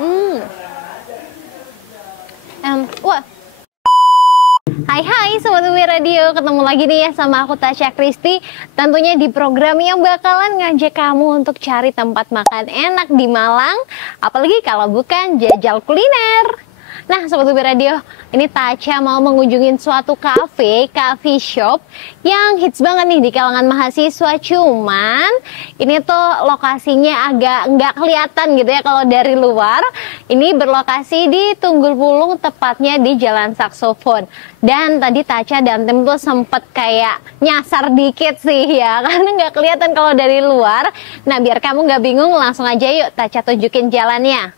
Hmm. Wah. Hai Sobat UB Radio, ketemu lagi nih ya sama aku Tasya Kristi. Tentunya di program yang bakalan ngajak kamu untuk cari tempat makan enak di Malang, apalagi kalau bukan jajal kuliner. Nah Sobat UB Radio, ini Tasya mau mengunjungi suatu coffee shop yang hits banget nih di kalangan mahasiswa. Cuman ini tuh lokasinya agak nggak kelihatan gitu ya kalau dari luar. Ini berlokasi di Tunggul Pulung, tepatnya di Jalan Saksofon. Dan tadi Tasya dan tim tuh sempet kayak nyasar dikit sih ya, karena nggak kelihatan kalau dari luar. Nah biar kamu nggak bingung, langsung aja yuk Tasya tunjukin jalannya.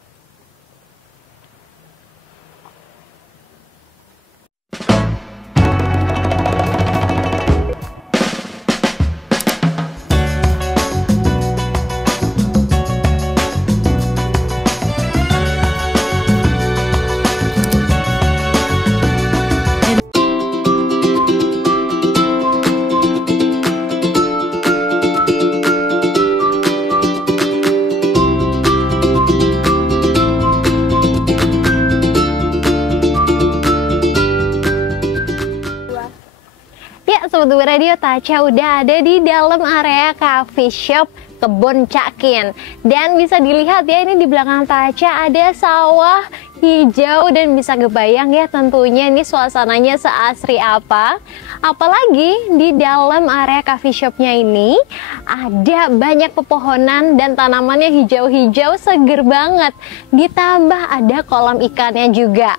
Sobat UB Radio, Tasya udah ada di dalam area coffee shop Kebon Cakin. Dan bisa dilihat ya, ini di belakang Tasya ada sawah hijau dan bisa kebayang ya tentunya ini suasananya seasri apa. Apalagi di dalam area coffee shopnya ini ada banyak pepohonan dan tanamannya hijau-hijau seger banget. Ditambah ada kolam ikannya juga.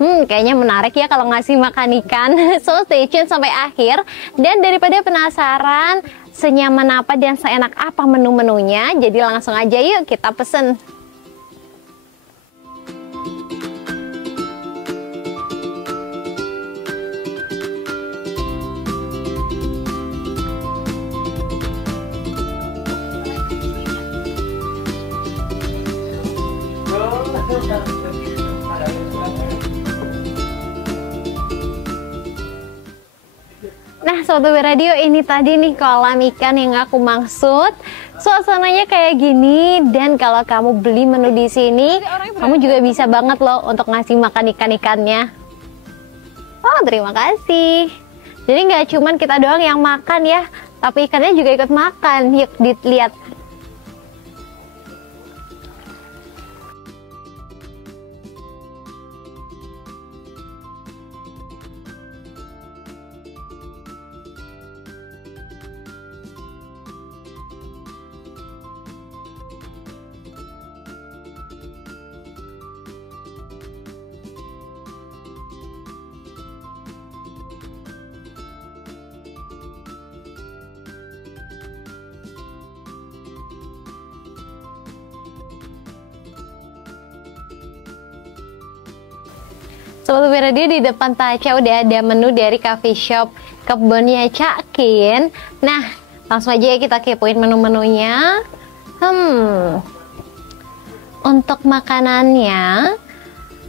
Kayaknya menarik ya kalau ngasih makan ikan. So stay tune sampai akhir. Dan daripada penasaran senyaman apa dan seenak apa menu-menunya, jadi langsung aja yuk kita pesen. Nah Sobat UB Radio, ini tadi nih kolam ikan yang aku maksud. Suasananya kayak gini, dan kalau kamu beli menu di sini, kamu juga bisa banget loh untuk ngasih makan ikan-ikannya. Oh terima kasih. Jadi nggak cuman kita doang yang makan ya, tapi ikannya juga ikut makan. Yuk dilihat. Sobat UB Radio, di depan Tasya udah ada menu dari coffee shop Kebonnya Cakin. Nah, langsung aja ya kita kepoin menu-menunya. Untuk makanannya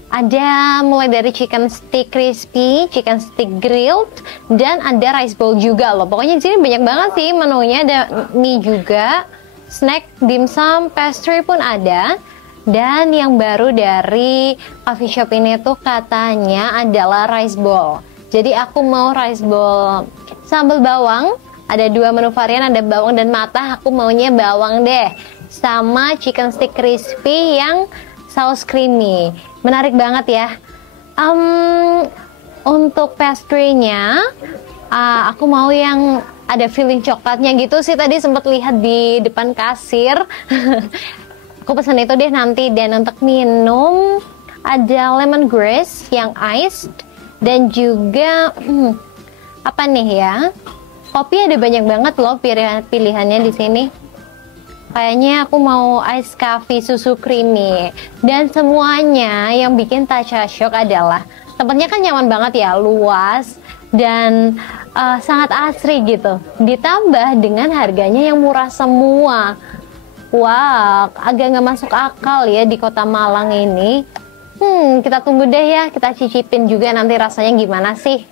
ada mulai dari chicken stick crispy, chicken stick grilled, dan ada rice bowl juga loh. Pokoknya di sini banyak banget sih menunya. Ada mie juga, snack, dimsum, pastry pun ada. Dan yang baru dari coffee shop ini tuh katanya adalah rice bowl. Jadi aku mau rice bowl sambal bawang. Ada dua menu varian, ada bawang dan matah. Aku maunya bawang deh. Sama chicken stick crispy yang saus creamy. Menarik banget ya. Untuk pastry-nya, aku mau yang ada filling coklatnya gitu sih. Tadi sempat lihat di depan kasir. Aku pesan itu deh nanti. Dan untuk minum ada lemongrass yang iced, dan juga apa nih ya, kopi ada banyak banget loh pilihannya di sini. Kayaknya aku mau ice coffee susu creamy. Dan semuanya yang bikin Tasya shock adalah tempatnya kan nyaman banget ya, luas dan sangat asri gitu. Ditambah dengan harganya yang murah semua. Wah, agak nggak masuk akal ya di kota Malang ini. Kita tunggu deh ya, kita cicipin juga nanti rasanya gimana sih.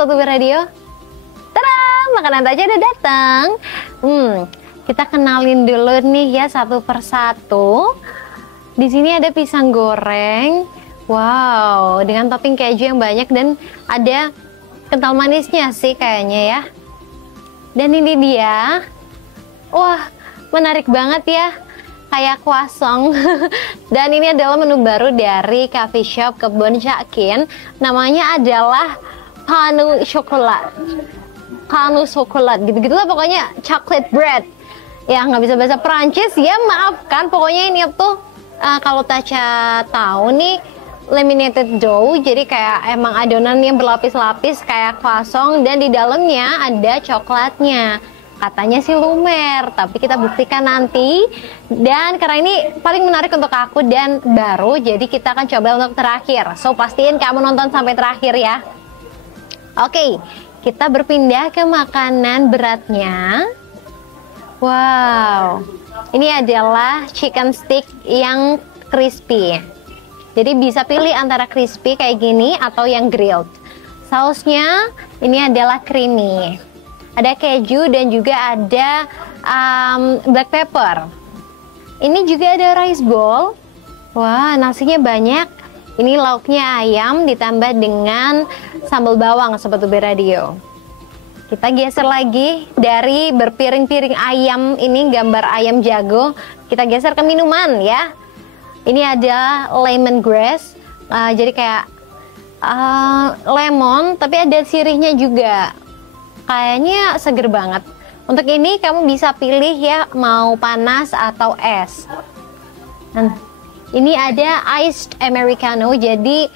Sobat Radio. Tada, makanan aja udah datang. Kita kenalin dulu nih ya satu persatu. Di sini ada pisang goreng. Wow, dengan topping keju yang banyak dan ada kental manisnya sih kayaknya ya. Dan ini dia. Wah, menarik banget ya. Kayak croissant. Dan ini adalah menu baru dari coffee shop Kebun Cakin. Namanya adalah Panu Coklat. Panu Coklat gitu-gitu lah pokoknya, chocolate bread. Ya nggak bisa bahasa Perancis ya, maafkan. Pokoknya ini tuh kalau Tasya tahu nih laminated dough, jadi kayak emang adonan yang berlapis-lapis kayak croissant dan di dalamnya ada coklatnya. Katanya sih lumer, tapi kita buktikan nanti. Dan karena ini paling menarik untuk aku dan baru, jadi kita akan coba untuk terakhir. So pastiin kamu nonton sampai terakhir ya. Oke, kita berpindah ke makanan beratnya. Wow, ini adalah chicken stick yang crispy. Jadi bisa pilih antara crispy kayak gini atau yang grilled. Sausnya ini adalah creamy. Ada keju dan juga ada black pepper. Ini juga ada rice bowl. Wah, nasinya banyak. Ini lauknya ayam ditambah dengan sambal bawang Sobat Radio. Kita geser lagi dari berpiring-piring ayam ini, gambar ayam jago. Kita geser ke minuman ya. Ini ada lemongrass. Jadi kayak lemon tapi ada sirihnya juga. Kayaknya seger banget. Untuk ini kamu bisa pilih ya, mau panas atau es. Dan ini ada iced americano. Jadi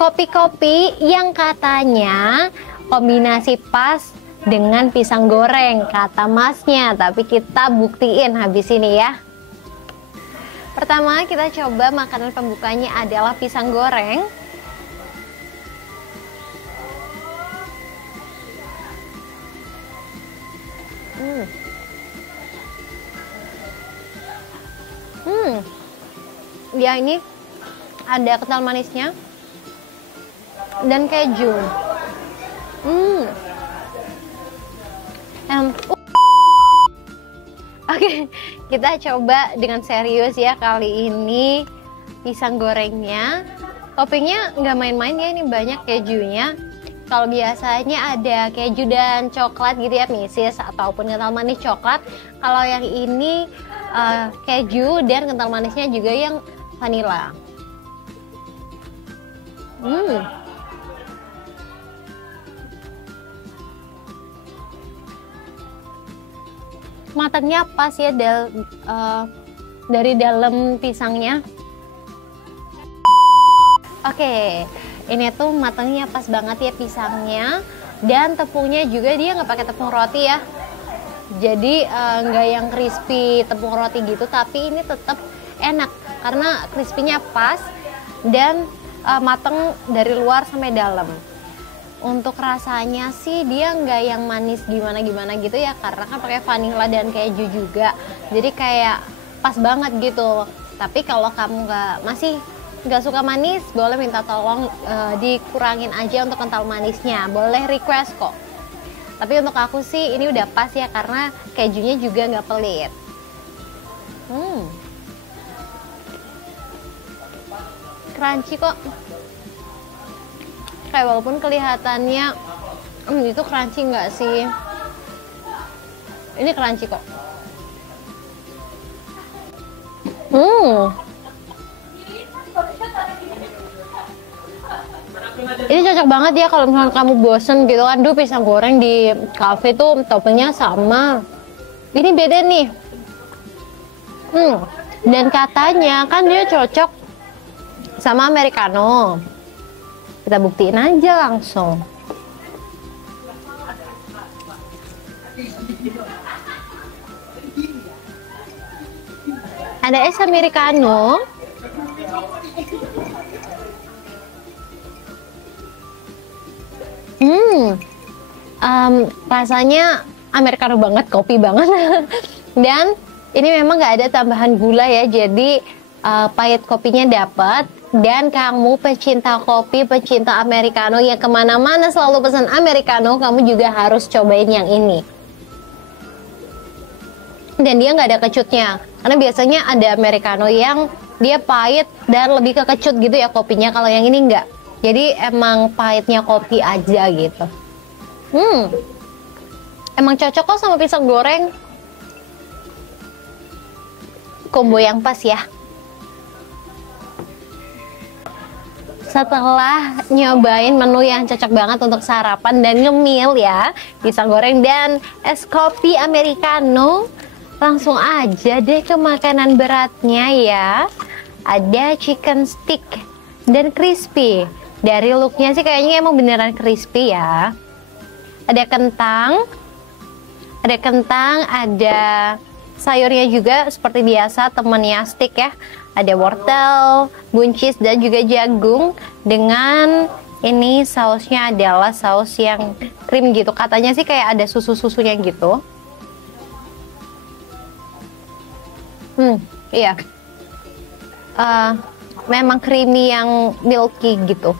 kopi-kopi yang katanya kombinasi pas dengan pisang goreng, kata masnya. Tapi kita buktiin habis ini ya. Pertama kita coba makanan pembukanya adalah pisang goreng. Ya ini ada kental manisnya dan keju. Oke, kita coba dengan serius ya kali ini pisang gorengnya. Toppingnya nggak main-main ya, ini banyak kejunya. Kalau biasanya ada keju dan coklat gitu ya, misis ataupun kental manis coklat. Kalau yang ini keju dan kental manisnya juga yang vanilla. Matangnya pas ya dari dalam pisangnya. Oke, ini tuh matangnya pas banget ya pisangnya, dan tepungnya juga dia nggak pakai tepung roti ya. Jadi nggak yang crispy tepung roti gitu, tapi ini tetap enak karena crispy-nya pas dan mateng dari luar sampai dalam. Untuk rasanya sih dia nggak yang manis gimana gitu ya, karena kan pakai vanilla dan keju juga. Jadi kayak pas banget gitu. Tapi kalau kamu masih nggak suka manis, boleh minta tolong dikurangin aja untuk kental manisnya. Boleh request kok. Tapi untuk aku sih ini udah pas ya, karena kejunya juga nggak pelit. Crunchy kok. Kayak walaupun kelihatannya itu crunchy nggak sih? Ini crunchy kok. Ini cocok banget ya kalau misalnya kamu bosen gitu kan, pisang goreng di cafe tuh toppingnya sama. Ini beda nih. Dan katanya kan dia cocok sama americano. Kita buktiin aja langsung. Ada es americano. Rasanya americano banget, kopi banget. Dan ini memang nggak ada tambahan gula ya, jadi pahit kopinya dapat, dan kamu pecinta kopi, pecinta americano yang kemana-mana selalu pesan americano, kamu juga harus cobain yang ini. Dan dia nggak ada kecutnya, karena biasanya ada americano yang dia pahit dan lebih ke kecut gitu ya kopinya. Kalau yang ini nggak, jadi emang pahitnya kopi aja gitu. Emang cocok kok sama pisang goreng, combo yang pas ya. Setelah nyobain menu yang cocok banget untuk sarapan dan ngemil ya, pisang goreng dan es kopi americano, langsung aja deh ke makanan beratnya ya. Ada chicken stick dan crispy. Dari looknya sih kayaknya emang beneran crispy ya. Ada kentang, ada sayurnya juga seperti biasa, temennya stick ya. Ada wortel, buncis, dan juga jagung. Dengan ini sausnya adalah saus yang krim gitu. Katanya sih kayak ada susu-susunya gitu. Iya. Memang creamy yang milky gitu.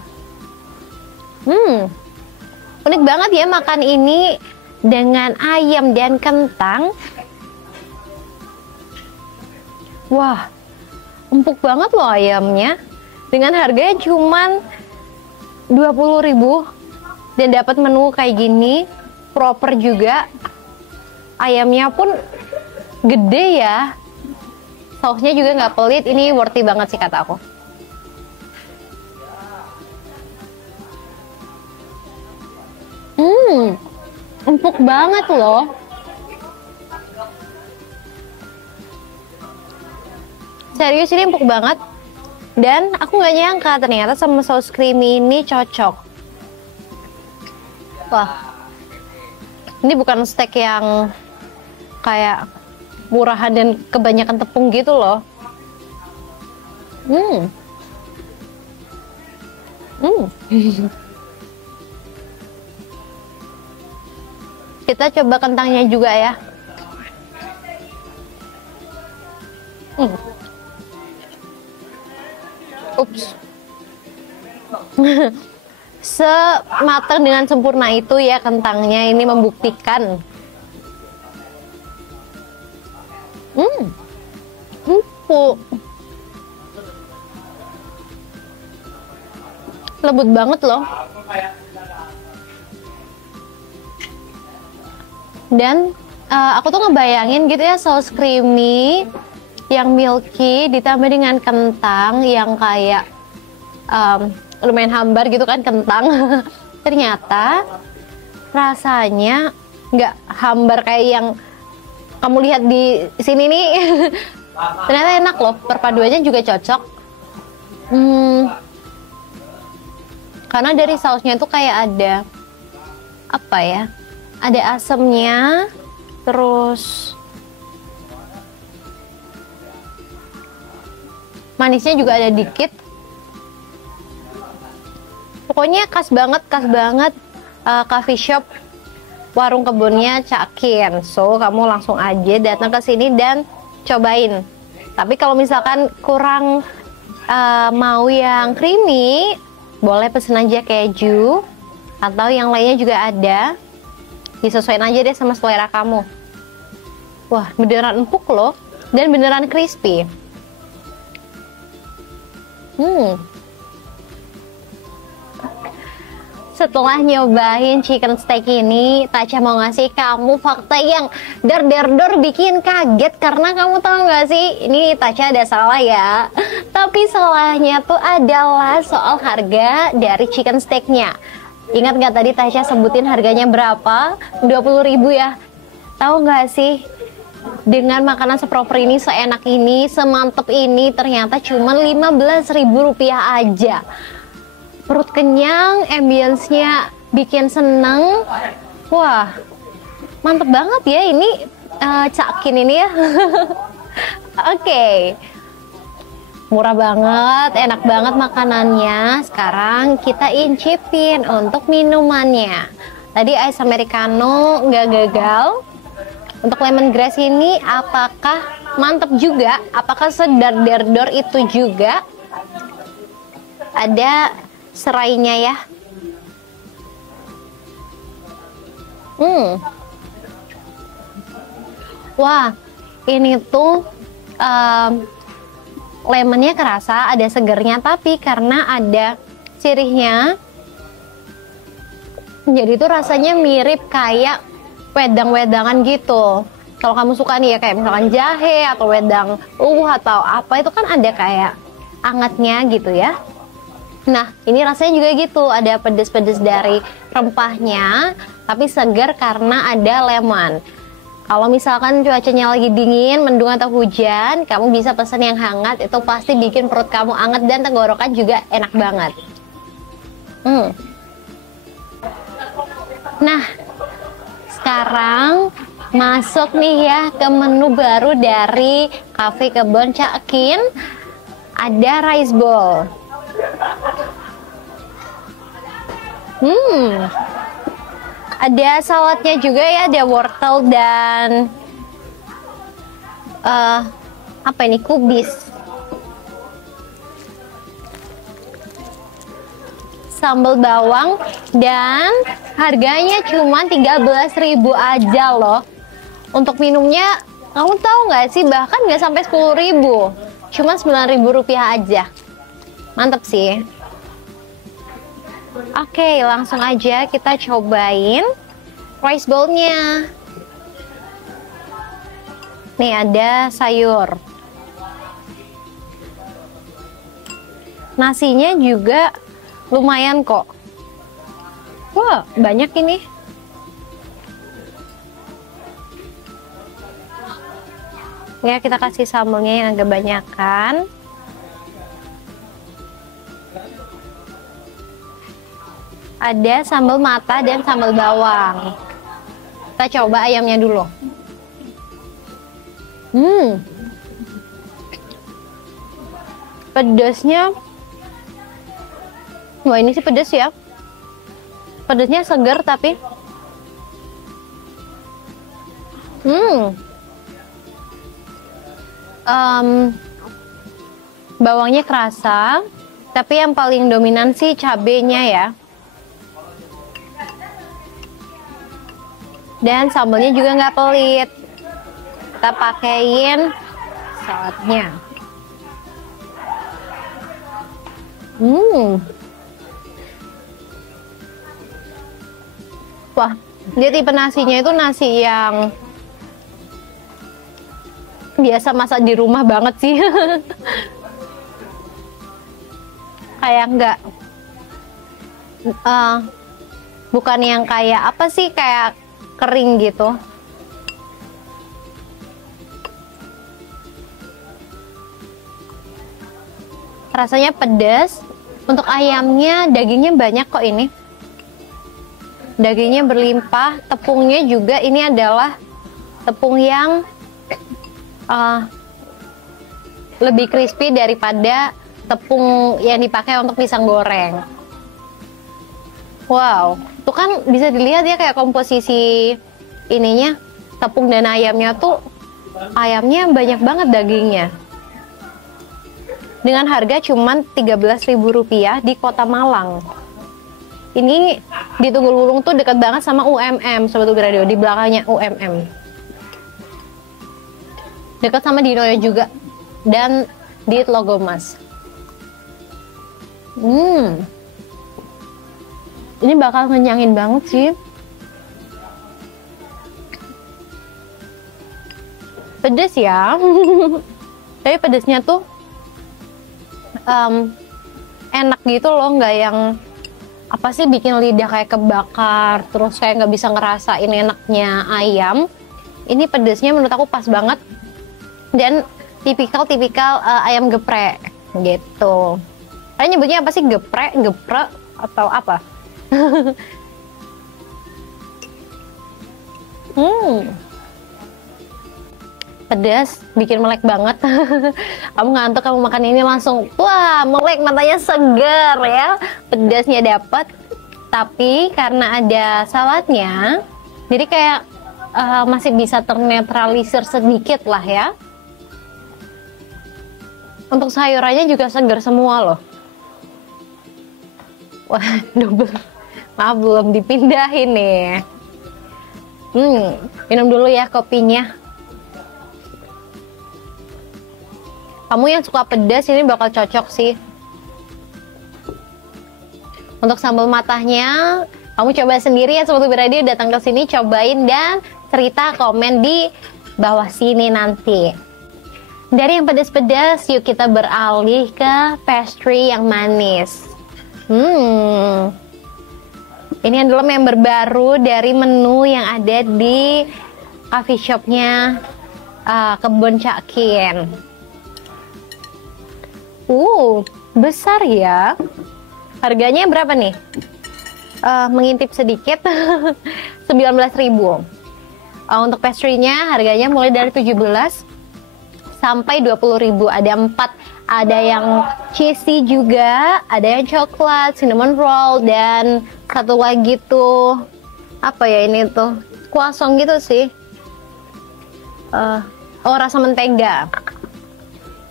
Unik banget ya makan ini dengan ayam dan kentang. Wah, empuk banget loh ayamnya. Dengan harganya cuman 20.000 dan dapat menu kayak gini, proper juga. Ayamnya pun gede ya. Sausnya juga nggak pelit. Ini worthy banget sih kata aku. Empuk banget loh. Serius ini empuk banget. Dan aku nggak nyangka ternyata sama saus creamy ini cocok. Wah, ini bukan steak yang kayak murahan dan kebanyakan tepung gitu loh. Kita coba kentangnya juga ya. Ups. Sematang dengan sempurna itu ya kentangnya, ini membuktikan. Empuk. Lembut banget loh. Dan aku tuh ngebayangin gitu ya, saus creamy yang milky ditambah dengan kentang yang kayak lumayan hambar gitu kan kentang. Ternyata rasanya nggak hambar kayak yang kamu lihat di sini nih. Ternyata enak loh, perpaduannya juga cocok. Karena dari sausnya tuh kayak ada apa ya, ada asamnya, terus manisnya juga ada dikit. Pokoknya khas banget coffee shop, warung kebunnya Cakin. So kamu langsung aja datang ke sini dan cobain. Tapi kalau misalkan kurang mau yang creamy, boleh pesen aja keju atau yang lainnya juga ada. Disesuaikan aja deh sama selera kamu. Wah, beneran empuk loh dan beneran crispy. Setelah nyobain chicken steak ini, Tasya mau ngasih kamu fakta yang der bikin kaget. Karena kamu tahu nggak sih, ini Tasya ada salah ya. Tapi salahnya tuh adalah soal harga dari chicken steaknya. Ingat nggak tadi Tasya sebutin harganya berapa? 20.000 ya. Tahu nggak sih, dengan makanan seproper ini, seenak ini, semantep ini, ternyata cuma 15.000 rupiah aja. Perut kenyang, ambience-nya bikin seneng. Wah, mantep banget ya ini Cakin ini ya. Oke. Murah banget, enak banget makanannya. Sekarang kita incipin untuk minumannya. Tadi ice americano nggak gagal. Untuk lemongrass ini apakah mantep juga. Apakah sedar-dor itu juga? Ada serainya ya. Wah, ini tuh lemonnya kerasa, ada segernya, tapi karena ada sirihnya, jadi tuh rasanya mirip kayak wedang-wedangan gitu. Kalau kamu suka nih ya kayak misalkan jahe atau wedang atau apa, itu kan ada kayak angetnya gitu ya. Nah, ini rasanya juga gitu, ada pedes-pedes dari rempahnya, tapi segar karena ada lemon. Kalau misalkan cuacanya lagi dingin, mendung atau hujan, kamu bisa pesan yang hangat, itu pasti bikin perut kamu hangat dan tenggorokan juga enak banget. Nah, sekarang masuk nih ya ke menu baru dari Cafe Kebon Cakin. Ada rice bowl. Ada saladnya juga ya, ada wortel dan apa ini, kubis. Sambal bawang, dan harganya cuma 13.000 aja loh. Untuk minumnya, kamu tahu nggak sih, bahkan nggak sampai 10.000, cuma 9.000 rupiah aja. Mantep sih. Oke, langsung aja kita cobain rice bowl-nya. Nih ada sayur. Nasinya juga lumayan kok. Wah, banyak ini. Ya, kita kasih sambalnya yang agak banyakan. Ada sambal mata dan sambal bawang. Kita coba ayamnya dulu. Pedasnya, wah ini sih pedas ya. Pedasnya segar tapi bawangnya kerasa, tapi yang paling dominan sih cabenya ya. Dan sambalnya juga nggak pelit. Kita pakein saladnya. Wah, dia tipe nasinya itu nasi yang biasa masak di rumah banget sih. Kayak nggak, bukan yang kayak apa sih, kayak kering gitu. Rasanya pedas. Untuk ayamnya, dagingnya banyak kok ini. Dagingnya berlimpah. Tepungnya juga ini adalah tepung yang lebih crispy daripada tepung yang dipakai untuk pisang goreng. Wow, itu kan bisa dilihat ya kayak komposisi ininya, tepung dan ayamnya tuh, ayamnya banyak banget dagingnya. Dengan harga cuman 13.000 rupiah di Kota Malang. Ini di Tunggul Wulung tuh dekat banget sama UMM, Sobat Ubi Radio, di belakangnya UMM. Dekat sama Dinoyo juga, dan di Tlogomas. Ini bakal ngenyangin banget sih. Pedes ya. Tapi pedesnya tuh enak gitu loh, nggak yang apa sih bikin lidah kayak kebakar, terus kayak nggak bisa ngerasain enaknya ayam. Ini pedesnya menurut aku pas banget, dan tipikal ayam geprek gitu. Kalian nyebutnya apa sih, geprek, geprek, atau apa? Pedas, bikin melek banget. Kamu ngantuk, kamu makan ini langsung wah melek, matanya seger ya. Pedasnya dapat, tapi karena ada saladnya, jadi kayak masih bisa ternetralisir sedikit lah ya. Untuk sayurannya juga segar semua loh. Wah, double. Maaf, belum dipindahin nih. Minum dulu ya kopinya. Kamu yang suka pedas ini bakal cocok sih. Untuk sambal matahnya, kamu coba sendiri ya Sobat Radio, datang ke sini cobain dan cerita komen di bawah sini nanti. Dari yang pedas-pedas, yuk kita beralih ke pastry yang manis. Ini adalah member baru dari menu yang ada di coffee shopnya Kebon Cakin. Besar ya. Harganya berapa nih? Mengintip sedikit, 19.000. Untuk pastry-nya harganya mulai dari 17 sampai 20.000. Ada 4, ada yang cheesy juga, ada yang coklat, cinnamon roll, dan satu lagi tuh apa ya ini tuh, croissant gitu sih. Rasa mentega.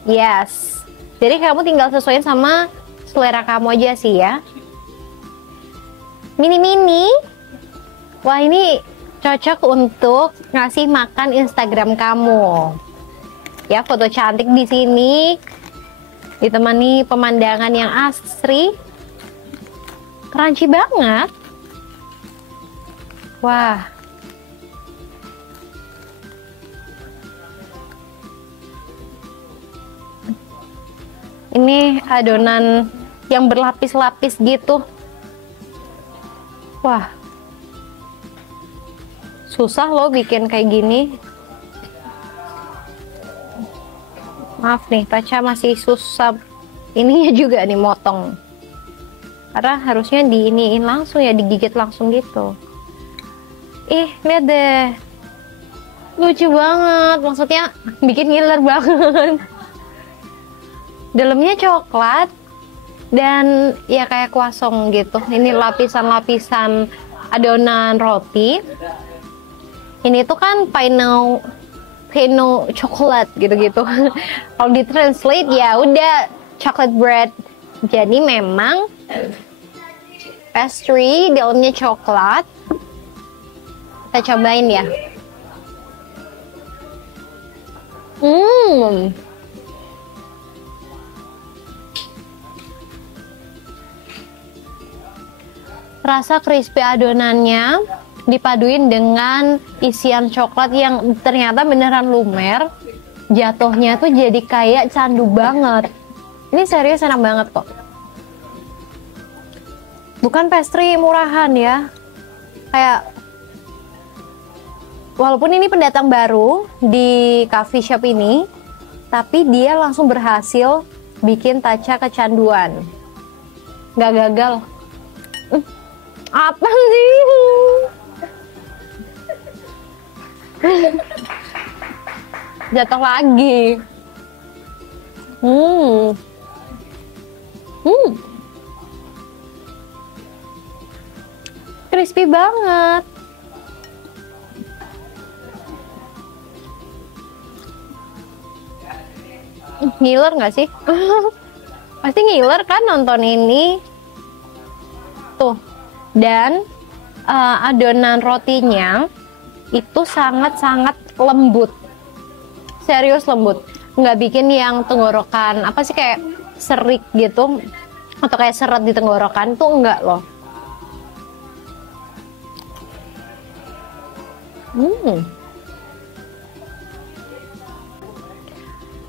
Yes. Jadi kamu tinggal sesuaiin sama selera kamu aja sih ya. Mini-mini. Wah, ini cocok untuk ngasih makan Instagram kamu. Ya, foto cantik di sini ditemani pemandangan yang asri. Crunchy banget. Wah. Ini adonan yang berlapis-lapis gitu. Wah. Susah loh bikin kayak gini. Maaf nih, Taca masih susah ininya juga nih motong. Karena harusnya diiniin langsung ya, digigit langsung gitu. Lihat deh. Lucu banget, maksudnya bikin ngiler banget. Dalamnya coklat dan ya kayak croissant gitu. Ini lapisan-lapisan adonan roti. Ini tuh kan pino coklat gitu-gitu. Kalau ditranslate ya udah chocolate bread. Jadi memang pastry dalamnya coklat. Kita cobain ya. Rasa crispy adonannya dipaduin dengan isian coklat yang ternyata beneran lumer. Jatuhnya tuh jadi kayak candu banget. Ini serius enak banget kok. Bukan pastry murahan ya. Kayak walaupun ini pendatang baru di coffee shop ini, tapi dia langsung berhasil bikin Taca kecanduan. Nggak gagal. Apa sih? Jatuh lagi. Crispy banget. Ngiler nggak sih? Pasti ngiler kan nonton ini. Tuh. Dan adonan rotinya itu sangat-sangat lembut. Serius lembut. Nggak bikin yang tenggorokan, apa sih, kayak serik gitu. Atau kayak seret di tenggorokan, tuh enggak loh.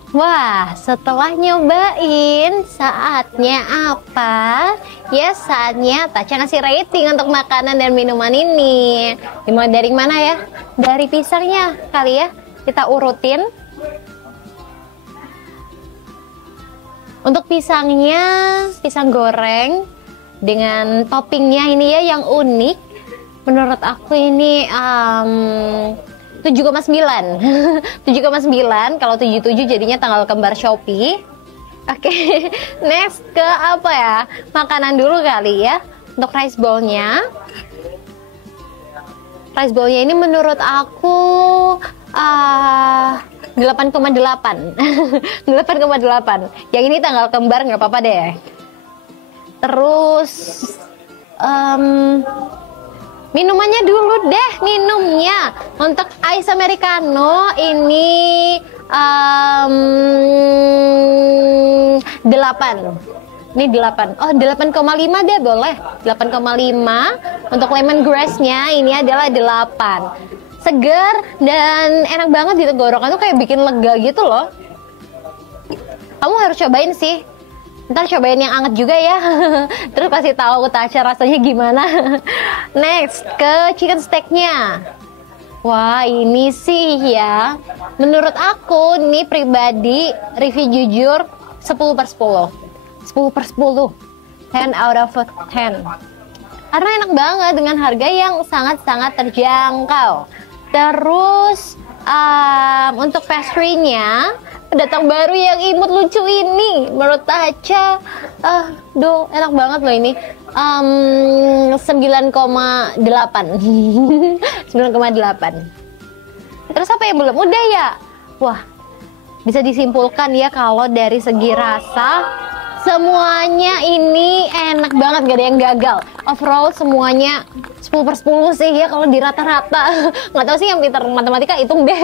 Wah, setelah nyobain, saatnya apa? Ya, saatnya Taca ngasih rating untuk makanan dan minuman ini. Dimulai dari mana ya? Dari pisangnya kali ya. Kita urutin. Untuk pisangnya, pisang goreng dengan toppingnya ini ya yang unik. Menurut aku ini 7,9. 7,9. Kalau 77 jadinya tanggal kembar Shopee. Oke, next ke apa ya? Makanan dulu kali ya. Untuk rice bowl-nya. Rice bowl-nya ini menurut aku 8,8. 8,8. Yang ini tanggal kembar nggak apa-apa deh. Terus minumannya dulu deh, minumnya. Untuk ice americano ini 8. Ini 8. Oh, 8,5 deh boleh. 8,5. Untuk lemongrass-nya ini adalah 8. Segar dan enak banget di tenggorokan tuh, kayak bikin lega gitu loh. Kamu harus cobain sih. Ntar cobain yang anget juga ya. Terus kasih tahu ke Tasya rasanya gimana. Next, ke chicken steaknya. Wah, ini sih ya, menurut aku nih pribadi, review jujur 10/10. 10/10. 10 out of 10. Karena enak banget dengan harga yang sangat-sangat terjangkau. Terus untuk pastry-nya, pendatang baru yang imut lucu ini menurut Tasya, enak banget loh ini. 9,8. 9,8. Terus apa yang belum? Udah ya. Wah, bisa disimpulkan ya kalau dari segi rasa semuanya ini enak banget, gak ada yang gagal. Overall semuanya 10/10 sih ya kalau di rata-rata. Nggak tahu sih yang pintar matematika, hitung deh.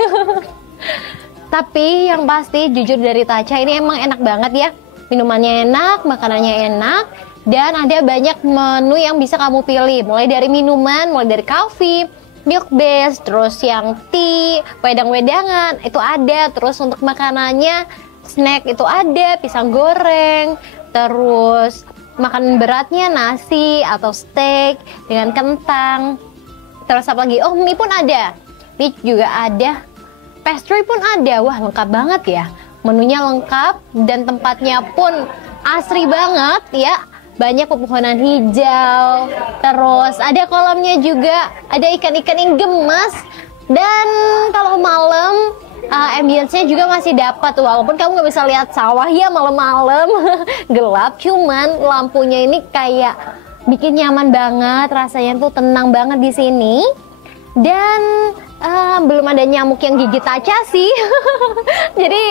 Tapi yang pasti jujur dari Tasya ini emang enak banget ya. Minumannya enak, makanannya enak, dan ada banyak menu yang bisa kamu pilih. Mulai dari minuman, mulai dari coffee, milk base, terus yang tea, wedang-wedangan, itu ada. Terus untuk makanannya, snack itu ada, pisang goreng, terus makanan beratnya nasi atau steak dengan kentang. Terus apa lagi? Oh, mie pun ada. Mie juga ada. Pastry pun ada. Wah, lengkap banget ya. Menunya lengkap dan tempatnya pun asri banget ya. Banyak pepohonan hijau. Terus ada kolamnya juga. Ada ikan-ikan yang gemas. Dan kalau malam ambience-nya juga masih dapat, walaupun kamu nggak bisa lihat sawah ya malam-malam. Gelap, cuman lampunya ini kayak bikin nyaman banget, rasanya tuh tenang banget di sini. Dan belum ada nyamuk yang gigit Tasya sih. Jadi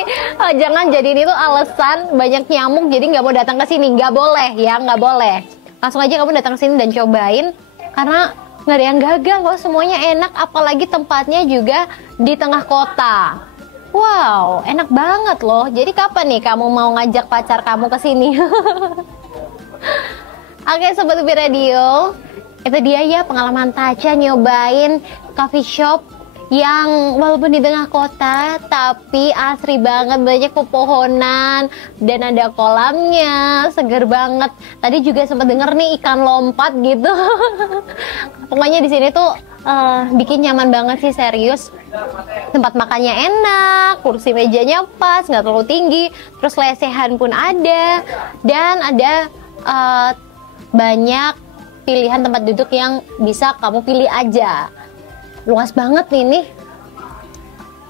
jangan jadi ini tuh alasan banyak nyamuk jadi nggak mau datang ke sini. Nggak boleh ya, nggak boleh. Langsung aja kamu datang ke sini dan cobain, karena nggak ada yang gagal loh, semuanya enak, apalagi tempatnya juga di tengah kota. Wow, enak banget loh. Jadi kapan nih kamu mau ngajak pacar kamu ke sini? Oke, Sobat UPI Radio, itu dia ya pengalaman Tasya nyobain coffee shop yang walaupun di tengah kota tapi asri banget, banyak pepohonan dan ada kolamnya, seger banget. Tadi juga sempat denger nih ikan lompat gitu. Pokoknya di sini tuh bikin nyaman banget sih, serius. Tempat makannya enak, kursi mejanya pas, nggak terlalu tinggi, terus lesehan pun ada, dan ada banyak pilihan tempat duduk yang bisa kamu pilih aja. Luas banget ini.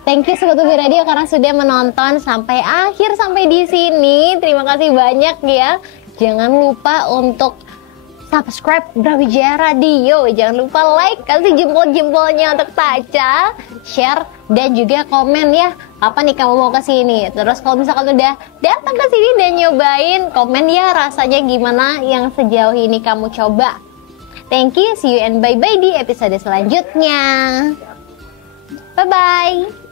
Thank you Sobat UPI Radio karena sudah menonton sampai akhir, sampai di sini. Terima kasih banyak ya. Jangan lupa untuk subscribe Brawijaya Radio. Jangan lupa like, kasih jempol-jempolnya untuk Tasya, share, dan juga komen ya. Kapan nih kamu mau ke sini? Terus kalau misalkan udah datang ke sini dan nyobain, komen ya rasanya gimana yang sejauh ini kamu coba. Thank you, see you and bye-bye di episode selanjutnya. Bye-bye.